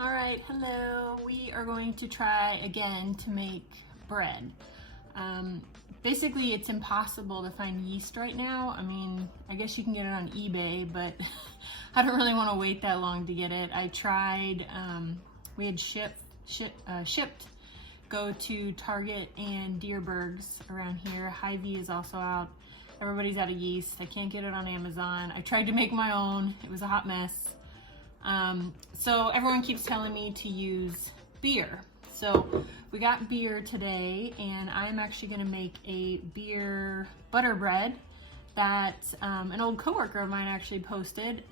All right, hello. We are going to try again to make bread. Basically, it's impossible to find yeast right now. I mean, I guess you can get it on eBay, but I don't really want to wait that long to get it. I tried, we had shipped, go to Target and Deerberg's around here. Hy-Vee is also out. Everybody's out of yeast. I can't get it on Amazon. I tried to make my own. It was a hot mess. So everyone keeps telling me to use beer. So we got beer today, and I'm actually gonna make a beer butter bread that an old coworker of mine actually posted.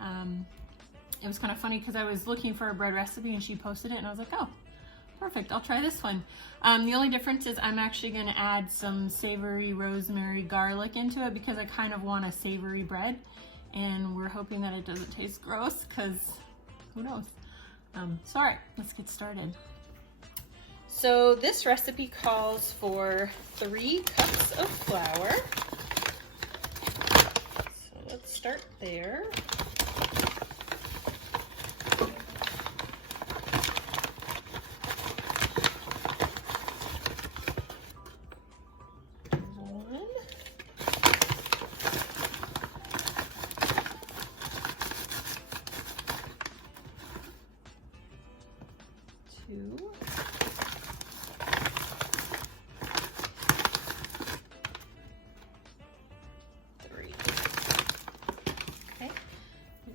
It was kind of funny because I was looking for a bread recipe and she posted it, and I was like, oh, perfect, I'll try this one. The only difference is I'm actually gonna add some savory rosemary garlic into it because I kind of want a savory bread, and we're hoping that it doesn't taste gross because who knows. So all right, let's get started. So this recipe calls for 3 cups of flour. So let's start there.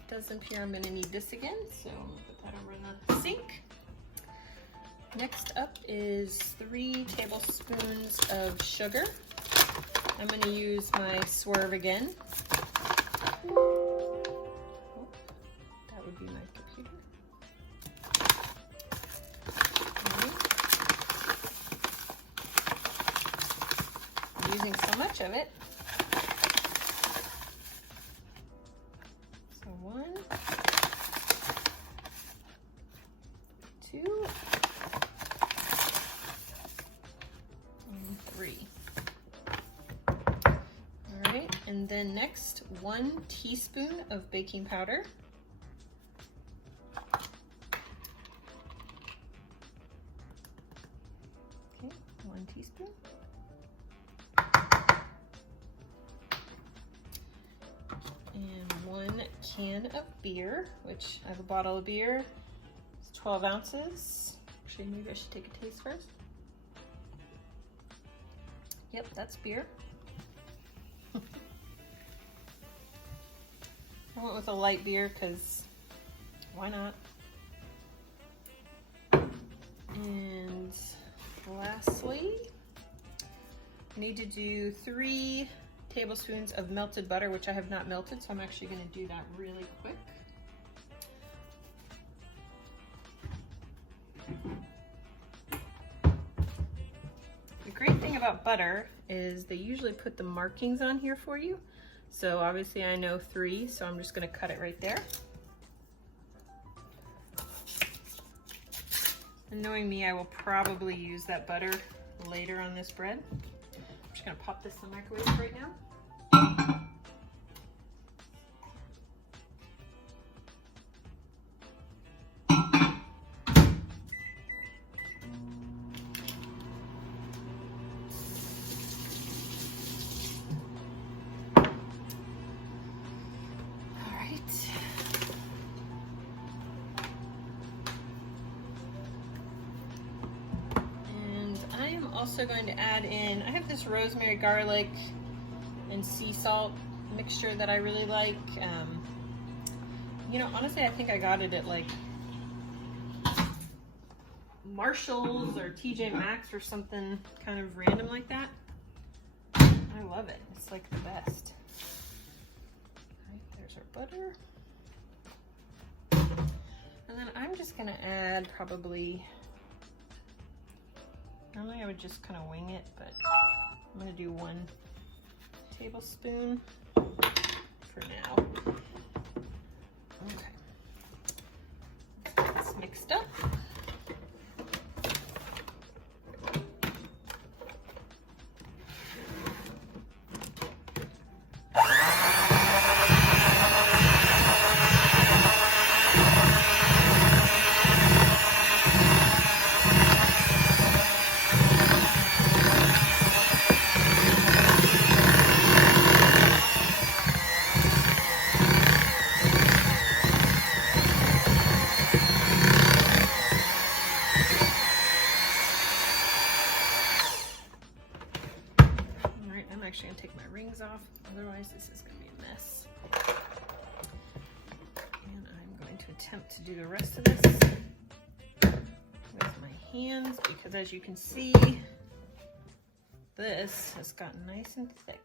Doesn't appear I'm going to need this again, so I'm going to put that over in the sink. Next up is 3 tablespoons of sugar. I'm going to use my swerve again. Oh, that would be my computer. I'm using so much of it. 1, 2, and 3. All right, and then next 1 teaspoon of baking powder. Okay, 1 teaspoon. And 1 can of beer, which I have a bottle of beer. It's 12 ounces. Actually, maybe I should take a taste first. Yep, that's beer. I went with a light beer because why not? And lastly, I need to do 3 tablespoons of melted butter, which I have not melted, so I'm actually going to do that really quick. The great thing about butter is they usually put the markings on here for you. So obviously I know 3, so I'm just going to cut it right there. And knowing me, I will probably use that butter later on this bread. I'm just going to pop this in the microwave right now. All right. And I am also going to add in, I have this rosemary, garlic, and sea salt mixture that I really like. You know, honestly, I think I got it at like Marshall's or TJ Maxx or something kind of random like that. I love it. It's like the best. All right, there's our butter. And then I'm just gonna add probably, normally I would just kind of wing it, but I'm gonna do 1 tablespoon for now. Okay, it's mixed up. attempt to do the rest of this with my hands, because as you can see, this has gotten nice and thick.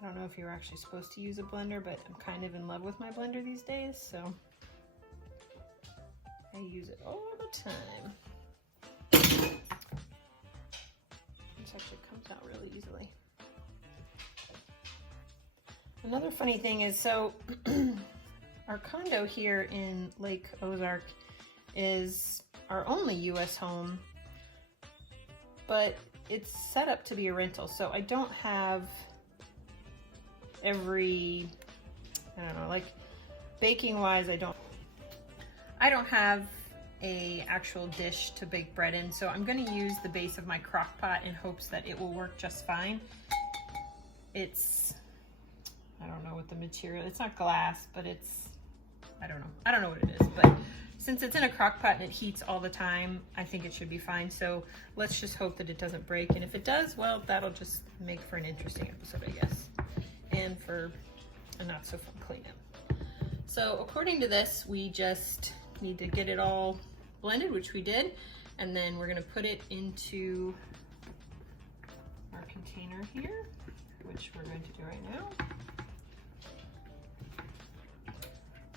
I don't know if you're actually supposed to use a blender, but I'm kind of in love with my blender these days, so I use it all the time. This actually comes out really easily. Another funny thing is, so our condo here in Lake Ozark is our only US home, but it's set up to be a rental, so I don't have every, I don't know, like baking wise, I don't have a actual dish to bake bread in, so I'm going to use the base of my crock pot in hopes that it will work just fine. It's, I don't know what the material, it's not glass, but it's, I don't know what it is, but since it's in a crock pot and it heats all the time, I think it should be fine. So let's just hope that it doesn't break, and if it does, well, that'll just make for an interesting episode, I guess, and for a not so fun cleanup. So according to this, we just need to get it all blended, which we did, and then we're gonna put it into our container here, which we're going to do right now.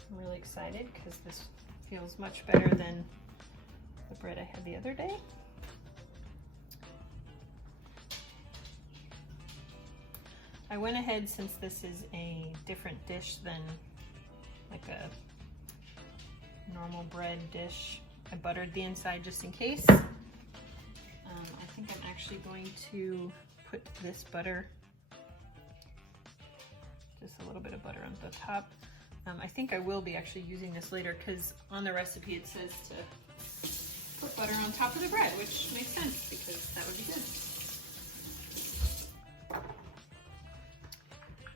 I'm really excited because this feels much better than the bread I had the other day. I went ahead, since this is a different dish than like a normal bread dish, I buttered the inside just in case. I think I'm actually going to put this butter, just a little bit of butter on the top. I think I will be actually using this later, because on the recipe it says to put butter on top of the bread, which makes sense because that would be good.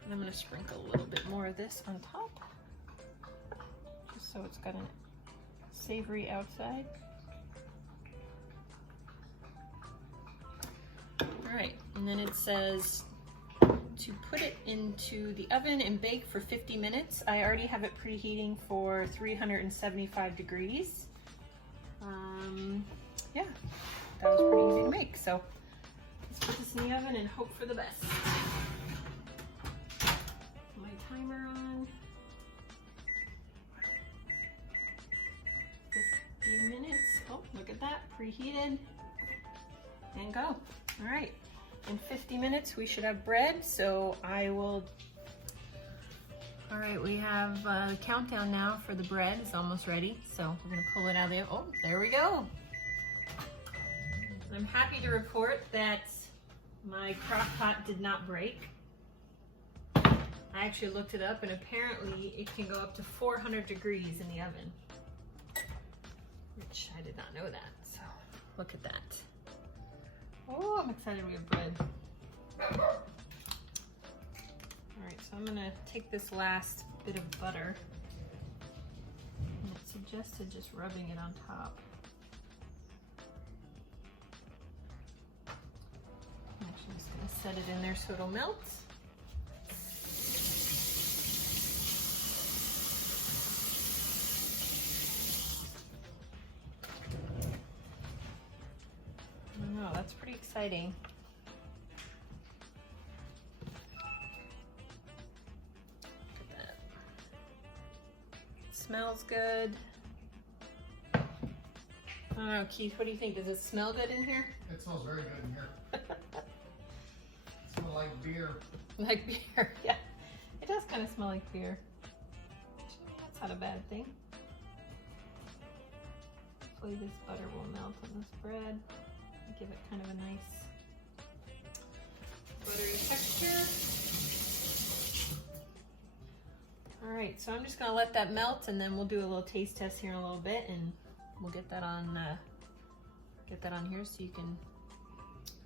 And I'm going to sprinkle a little bit more of this on top, just so it's got a savory outside. All right, and then it says to put it into the oven and bake for 50 minutes. I already have it preheating for 375 degrees. Yeah, that was pretty easy to make. So let's put this in the oven and hope for the best. My timer on. 50 minutes. Oh, look at that, preheated, and go. All right. In 50 minutes, we should have bread, so I will... All right, we have the countdown now for the bread. It's almost ready, so we're gonna pull it out of the oven. Oh, there we go. I'm happy to report that my crock pot did not break. I actually looked it up, and apparently it can go up to 400 degrees in the oven, which I did not know that, so look at that. Oh, I'm excited we have bread. All right, so I'm gonna take this last bit of butter, and it suggested just rubbing it on top. I'm actually just gonna set it in there so it'll melt. Oh, that's pretty exciting. Look at that. It smells good. I don't know, Keith, what do you think? Does it smell good in here? It smells very good in here. It smells like beer. Like beer, yeah. It does kind of smell like beer. That's not a bad thing. Hopefully this butter will melt on this bread. Give it kind of a nice buttery texture. All right, so I'm just gonna let that melt, and then we'll do a little taste test here in a little bit, and we'll get that on here so you can.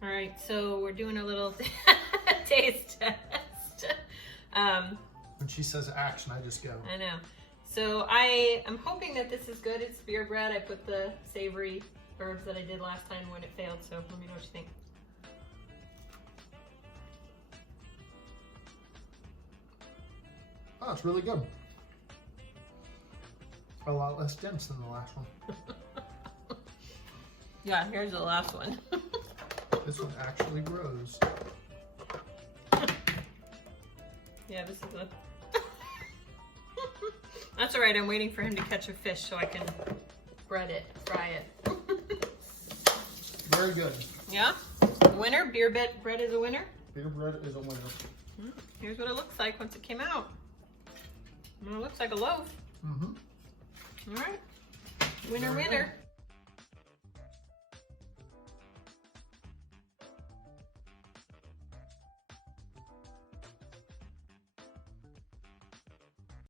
All right, so we're doing a little taste test. When she says action, I just go. I know. So I'm hoping that this is good. It's beer bread. I put the savory herbs that I did last time when it failed, so let me know what you think. Oh, it's really good. A lot less dense than the last one. Yeah, here's the last one. This one actually grows. Yeah, this is a... That's all right, I'm waiting for him to catch a fish so I can bread it, fry it. Very good. Yeah? Winner? Beer bread is a winner? Beer bread is a winner. Here's what it looks like once it came out. It looks like a loaf. Mm-hmm. All right. Winner, winner.